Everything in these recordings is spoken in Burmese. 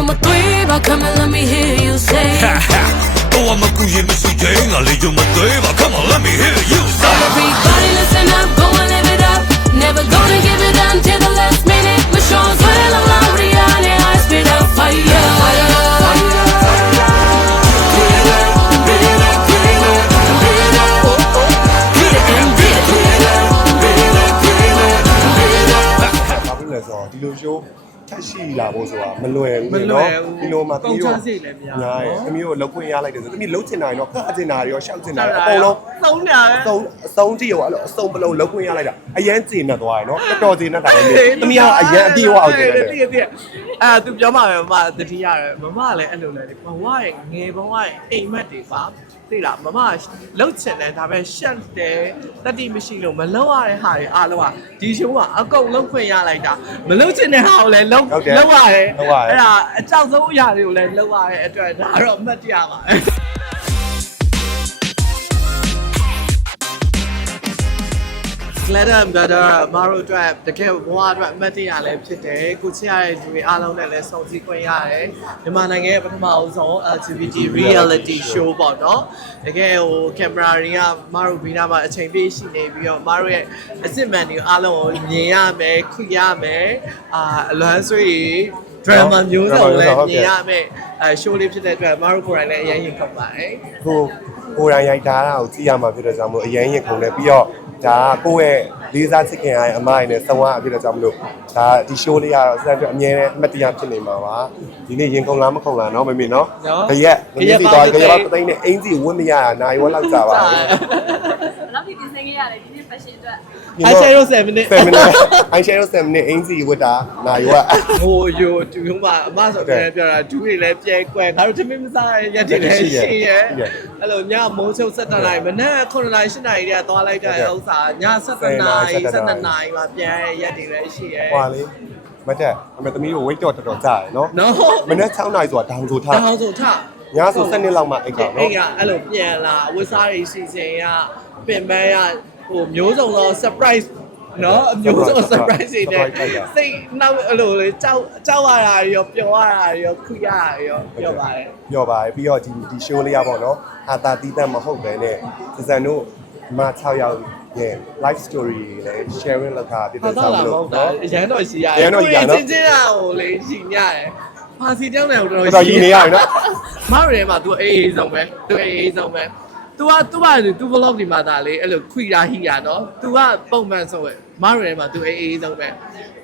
my three, but come and let me hear you say. Oh, I'm a cool, you miss you, Jane. I'll leave you my table. Come on, let me hear you say. Everybody listen up, go and live it up. Never gonna give it down till the last minute. My show's well along, Rihanna, I spit out fire. Get it and get it. ဘာဖြစ်လဲဆိုတော့ဒီလို show ထက်ရှိလာဖို့ဆိုတာမလွယ်ဘူးမလေလွယ်နော်ဘူးဒီလိုမှကုန်ချစိတ်လည်းများညာရယ်နော်သမီးကိုလောက်ခွင့်ရလိုက်တယ်ဆိုသမီးလုံးချင်တာရောဖတ်ချင်တာရောရှောက်ချင်တာရောအကုန်လုံးသုံးတာပဲအစုံအစုံကြည့်ရောအဲ့လိုအစုံပလုံးလောက်ခွင့်ရလိုက်တာအရန်ကျေနပ်သွားရယ်နော်တော်တော်ကျေနပ်တာလေသမီးကအရန်အပြေဝအောင်ကျေနပ်တယ်တည့်တည့်အာသူပြောမှာပဲမမတတိရတယ်မမလည်းအဲ့လိုလဲဘဝရဲ့ငယ်ဘဝရဲ့အိမ်မက်တွေပါ သိလားမမလှုပ်ချင်တယ်ဒါပေမဲ့ရှက်တယ်တတိမရှိလို့မလှုပ်ရတဲ့ဟာတွေအားလုံးကဒီရှိုးကအကုန်လှုပ်ခွင့်ရလိုက်တာမလှုပ်ချင်တဲ့ဟာကိုလည်းလှုပ်ဟုတ်တယ်လှုပ်ရတယ်လှုပ်ရတယ်အဲ့ဒါအကြောက်ဆုံးအရာတွေကိုလည်းလှုပ်ရတဲ့အတွက်ဒါတော့အမှတ်တရပါပဲ Gladden Better မတို့အတွက်တကယ်ဘဝအတွက်အမှတ်တရလည်းဖြစ်တယ်ကိုချစ်ရတဲ့လူတွေအားလုံးနဲ့လည်းဆုံစည်းခွင့်ရတယ်မြန်မာနိုင်ငံရဲ့ပထမအဆုံး LGBT reality show ပေါ့နော်တကယ်ဟိုကင်မရာတွေကမတို့ဘီနာမှာအချိန်ပြည့်ရှိနေပြီးတော့မတို့ရဲ့အစစ်မှန်တွေအားလုံးကိုမြင်ရမယ်ခွရမယ်အာအလွမ်းဆွေ drama မျိုးစုံလည်းမြင်ရမယ်အဲ show လေးဖြစ်တဲ့အတွက်မတို့ကိုယ်တိုင်လည်းအရင်ရင်ခုတ်ပါတယ်ကိုကိုယ်တိုင်ရိုက်ထားတာကိုကြည့်ရမှာဖြစ်တဲ့ကြောင့်မလို့အရန်ရင်ခုန်တယ်ပြီးတော့ ဒါကကိုယ့်ရဲ့လေးစားချစ်ခင်ရတဲ့အမရနဲ့သုံးရအဖြစ်တဲ့ကြောင့်မလို့ဒါဒီ show လေးကတော့စတဲ့အတွက်အမြဲတမ်းအမတ်တရားဖြစ်နေမှာပါဒီနေ့ရင်ခုန်လားမခုန်လားเนาะမမေနော်ခရက်မမေစီသွားခရက်ပါပသိန်းနဲ့အင်ကြီးဝတ်မရတာနိုင်ဝက်လောက်ကြာပါဘူး ဘယ်လောက်ထိပြင်ဆင်ခဲ့ရလဲဒီနေ့ fashion အတွက် eyeshadow 7 minute 7 minute eyeshadow 7 minute အင်စီဝတ်တာနာယောက ဟိုယိုဒီမျိုးမှာအမဆိုတဲ့ပြောတာဒူးတွေလည်းပြဲကွဲငါတို့တမင်မစားရရက်တယ်လည်းရှိရဲအဲ့လိုညမိုးချုပ်7နာရီမနက်9နာရီ7နာရီတည်းသွားလိုက်တဲ့ဥစ္စာည7နာရီ7နာရီမှာပြန်ရက်တယ်လည်းရှိရဲဟွာလေမတက်အမေသမီးကိုဝိတ်တော့တော်တော်ကြာတယ်နော်နော်မနေ့6နာရီဆိုတာဒေါင်ဆိုထား ဒါဆိုထ ညဆို7နှစ်လောက်မှအိတ်ကနော် အိတ်ကအဲ့လိုပြန်လာဝတ်စားတွေစီစဉ်ရပင်ပန်းရဟိုမျိုးစုံသော surprise နော်အမျိုးစုံ surprise surprise တွေနဲ့ surprise ပါ စိတ်နောက်အဲ့လိုလေကြောက်ကြောက်ရတာတွေရောပျော်ရတာတွေရောခုရတာတွေရောပြောပါတယ် ညော်ပါတယ်ပြီးတော့ဒီဒီ show လေးရပါတော့ဟာတာတီးတတ်မဟုတ်ပဲနဲ့စစံတို့ဒီမှာ6ယောက်ရဲ့ life story တွေလည်း sharing လုပ်တာဖြစ်တဲ့ဆောင်းလို့ အရန်တော့ရှိရတယ်ရန်တော့ရှိရနော် ကိုယ်ချင်းချင်းကဟိုလေရှင်ရတယ်။ဖာစီတောင်းတယ်ကိုတော့တော်တော်ရည်နေရတယ်နော် မရရဲမှာ तू အေးအေးဆုံးပဲ तू အေးအေးဆုံးပဲ तू က तू က तू vlog ဒီမှာဒါလေအဲ့လိုခွိရာဟိရာနော် तू ကပုံမှန်ဆုံးပဲမရရဲမှာ तू အေးအေးဆုံးပဲ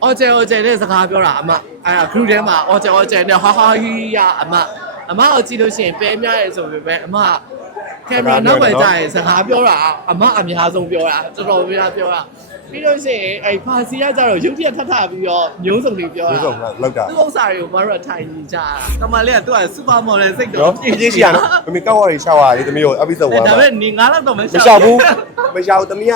အော်ကျဲအော်ကျဲနဲ့စကားပြောတာအမအဲ့ဒါ group ထဲမှာအော်ကျဲအော်ကျဲနဲ့ဟာဟာဟိရာအမအမကိုကြည့်လို့ရှိရင်ပဲများရဲဆိုပေမဲ့အမကင်မရာနောက်ပဲကြာရင်စကားပြောတာအမအများဆုံးပြောတာတော်တော်များပြောတာ ပြီးတော့ရှင်အဲ့ဖာစီကကြတော့ရုပ်တရက်ထထပြီးတော့မျိုးစုံတွေပြောတာမျိုးစုံလောက်တာသူ့ဥစ္စာတွေကိုမတို့ကထိုင်နေကြတာကမလေးကသူကစူပါမော်ဒယ်စိတ်တော့ပြည့်ပြည့်ရှိရနော်မမကောက်ဝါရီရှောက်ဝါရီသမီးတို့ episode 1ဒါပေမဲ့နေငါလောက်တော့မရှောက်ဘူးမရှောက်ဘူးသမီးက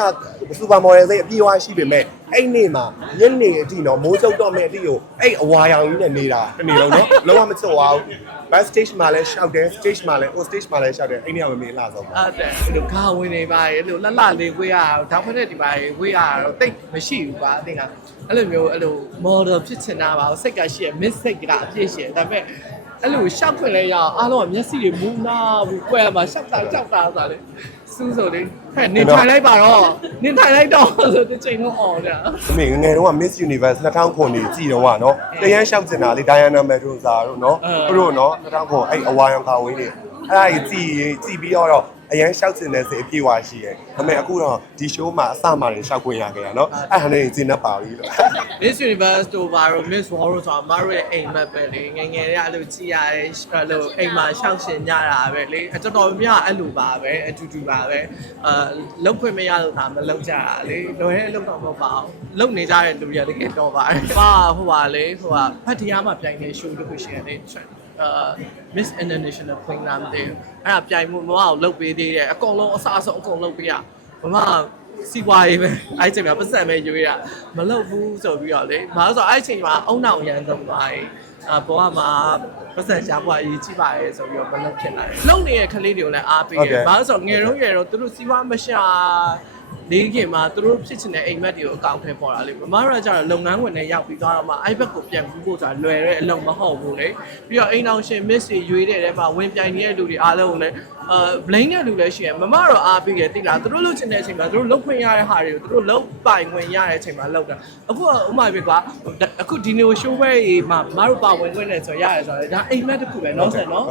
စူပါမော်ဒယ်စိတ်အပြည့်အဝရှိပေမဲ့အဲ့နေ့မှာညနေအထိနော်မိုးချုပ်တော့မဲ့အထိကိုအဲ့အဝါရောင်ကြီးနဲ့နေတာတစ်နေ့လုံးနော်လုံးဝမချော့ပါဘူး back stage မှာလည်းရှောက်တယ် stage မှာလည်း on stage မှာလည်းရှောက်တယ်အဲ့နေ့ကမမေအလှဆုံးပါအဲ့ဒါအဲ့လိုခါဝင်နေပါရဲ့အဲ့လိုလှလှလေးဝေးရတော့ဓာတ်ဖက်နဲ့ဒီပါရေးဝေးရတော့တိတ်မရှိဘူးပါအ think ကအဲ့လိုမျိုးအဲ့လို model ဖြစ်ချင်တာပါစိတ်ကရှိရ miss စိတ်ကအပြည့်ရှိတယ်ဒါပေမဲ့ အဲ့လိုရှောက်ခွင့်လဲရအောင်အားလုံးကမျက်စိတွေမူးနာဘူးကွယ်မှာရှောက်တာရှောက်တာဆိုတာလေစူးဆိုလေဟဲ့နေထိုင်လိုက်ပါတော့နေထိုင်လိုက်တော့ဆိုတစ်ချိန်လုံးអော်ကြ။အမေငယ်ငယ်တုန်းက Miss Universe 2000ခုနှစ်ကြည်တော့ကနော်။တရန်ရှောက်ကျင်တာလေ Diana Mendoza တို့နော်။သူတို့နော်2000ခုအဲ့အဝါရောင်ကာဝင်းတွေ အဲ့ဒါကြီးကြည်ကြည်ပြီးတော့အရန်ရှောက်ကျင်တဲ့စိတ်အပြည့်ဝရှိရဲ့။ဒါပေမဲ့အခုတော့ဒီ show မှာအစမှလည်းရှောက်ခွင့်ရခဲ့ရနော်။အဲ့ဒါနဲ့ကျင်းနေပါပြီလို့ Miss Universe တို့ဘာလို့ Miss World ဆိုတာမတို့ရဲ့အိမ်မက်ပဲလေငယ်ငယ်လေးအဲ့လိုကြည်ရတယ်အဲ့လိုအိမ်မှာရှောက်ရှင်ကြတာပဲလေအတော်တော်များအဲ့လိုပါပဲအတူတူပါပဲအာလုတ်ခွင့်မရလို့ဒါမလုတ်ကြတာလေလွယ်လုတ်တော့မဟုတ်ပါဘူးလုတ်နေကြတဲ့လူတွေကတကယ်တော့ပါတယ်ပါဟိုပါလေဟိုကဖတ်တရားမှာပြိုင်နေ show တစ်ခုရှိတယ်လေ အာ Miss International Queen လာမသိဘူးအဲ့ဒါပြိုင်မှုမမအောင်လုတ်ပေးသေးတယ်အကုန်လုံးအစားအဆုံးအကုန်လုတ်ပေးရမမစီပွားရေးပဲအဲ့ချိန်မှာပတ်စံပဲရွေးရမလုပ်ဘူးဆိုပြီးတော့လေဘာလို့ဆိုအဲ့ချိန်မှာအုံနောင်ရန်သုံးသွားရေးအဘောကမှာပတ်စံရှားပွားရေးကြီးပါရဲဆိုပြီးတော့မလုပ်ဖြစ်လာတယ်လုံနေတဲ့ကလေးတွေကိုလည်းအားပေးတယ်ဘာလို့ဆိုငယ်တော့ငယ်တော့သူတို့စီးပွားမရှာ လေးခင်မှာသူတို့ဖြစ်ချင်တဲ့အိမ်မက်တွေကိုအကောင့်ထဲပေါ်တာလေမမတို့ကကျတော့လုပ်ငန်းဝင်နဲ့ရောက်ပြီးသွားတော့မှအဲ့ဘက်ကိုပြန်ပြီးဖို့ဆိုတာလွယ်တဲ့အလုပ်မဟုတ်ဘူးလေပြီးတော့အိမ်အောင်ရှင် miss တွေရွေးတဲ့ထဲမှာဝင်ပြိုင်နေတဲ့လူတွေအားလုံးကိုလည်းအာ blame တဲ့လူလည်းရှိရမမတော့အားပြီးရတိလားသူတို့လုပ်ချင်တဲ့အချိန်မှာသူတို့လုပ်ခွင့်ရတဲ့ဟာတွေကိုသူတို့လုပ်ပိုင်ခွင့်ရတဲ့အချိန်မှာလုပ်တာအခုကဥမာပြကွာအခုဒီနေ့ show ပွဲကြီးမှာမမတို့ပါဝင်ခွင့်နဲ့ဆိုရတယ်ဆိုတော့ဒါအိမ်မက်တစ်ခုပဲเนาะဆက်เนาะ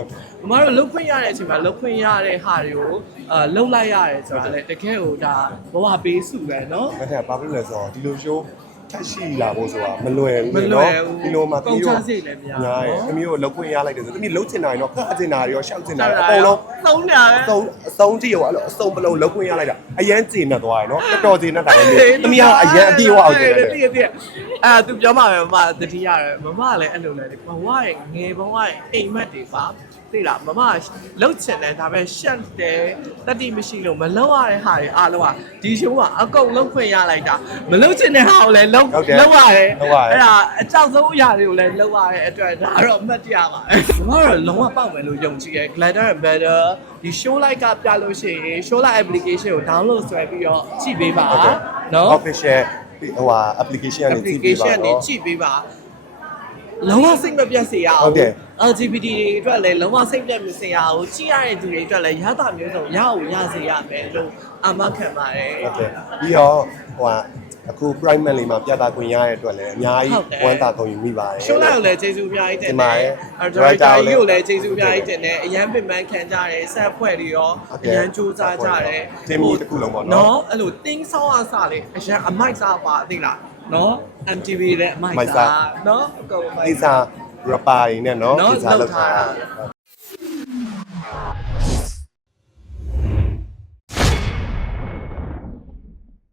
မမတို့လုပ်ခွင့်ရတဲ့အချိန်မှာလုပ်ခွင့်ရတဲ့ဟာတွေကိုအာလုပ်လိုက်ရတယ်ဆိုတာလေတကယ်ကိုဒါဘဝ ပေးစုပဲเนาะ မထက်ဘာဖြစ်လဲဆိုတော့ဒီလို show ထက်ရှိလာဖို့ဆိုတာမလွယ်ဘူး မလွ เนาะ ယ်ဘူး ဒီလိုမှ ကုန်ချစိတ်လည်းများ ညာရယ် နော် သမီးကိုလှုပ်ခွင့်ရလိုက်တယ်ဆိုသမီးလှုပ်ချင်တာရောခက်ချင်တာရောရှောက်ချင်တာရောအကုန်လုံး သုံးနေတာပဲ အစုံအစုံကြည့်ရောအဲ့လိုအစုံပလုံးလှုပ်ခွင့်ရလိုက်တာအရန်ကျေနပ်သွားရယ်เนาะတော်တော်ကျေနပ်တာလည်းသမီးကအရန်အပြေးဝအောင်ကျေနပ်တယ် တည့်တည့်အာသူပြောမှာပဲမမတတိရတယ်မမလည်းအဲ့လိုလဲဘဝရဲ့ငယ်ဘဝရဲ့အိမ်မက်တွေပါ သိလားမမလှုပ်ချင်တယ်ဒါပဲရှန့်တယ်တတိမရှိလို့မလှုပ်ရတဲ့ဟာတွေအားလုံးကဒီရှိုးကအကုန်လုံးခွင့်ရလိုက်တာမလှုပ်ချင်တဲ့ဟာကိုလည်းလှုပ်ဟုတ်တယ်လှုပ်ရတယ်လှုပ်ရတယ် အဲ့ဒါအကြောက်ဆုံးအရာတွေကိုလည်းလှုပ်ရတဲ့အတွက်ဒါတော့အမှတ်တရပါတယ်မမကတော့လုံးဝပေါက်မယ်လို့ယုံကြည်တယ် Glider and Better ဒီ show like ကပြလို့ရှိရင် show like application ကို download ဆွဲပြီးတော့ကြည့်ပေးပါဟုတ်တယ် နော် official ဟိုဟာ application ကနေကြည့်ပေးပါ application နေတော့ ကြည့်ပေးပါလုံးဝစိတ်မပြတ်စေရအောင်ဟုတ်တယ် LGBT တွေအတွက်လည်းလုံးဝစိတ်ပြတ်မစေရအောင်ကြည့်ရတဲ့သူတွေအတွက်လည်းရတာမျိုးစုံရအောင်ရစေရမယ်လို့အမခံပါတယ်ဟုတ်တယ်ပြီးတော့ဟိုဟာအခု prime လေးမှာပြသခွင့်ရတဲ့အတွက်လည်းအများကြီးဟုတ်တယ်ဝမ်းသာကုန်ယူမိပါတယ်ရှိုးလိုက်ကိုလည်းကျေးဇူးအများကြီးတင်တင်ပါတတယ်ယ်အဲ Director director ကိုလည်းကြီးကိုလည်းကျေးဇူးအများကြီးတင်တယ်အရန်ပင်ပန်းခံကြတယ်ဆက်ဖွဲ့တွေရောဟုတ်အတယ်ရန်ကြိုးစားကြတယ် Team ကြီးတစ်ခုလုံးပေါ့နော်နော်အဲ့လိုတင်းဆောင်းအစားလေးအရန်အမိုက်စားပါသိလားနော် MTV လည်းအမိုက်မိုက်စားစားနော်အကုန်အမိုက်ဒီ ระบายเนี่ยเนาะงกิจาเรา ร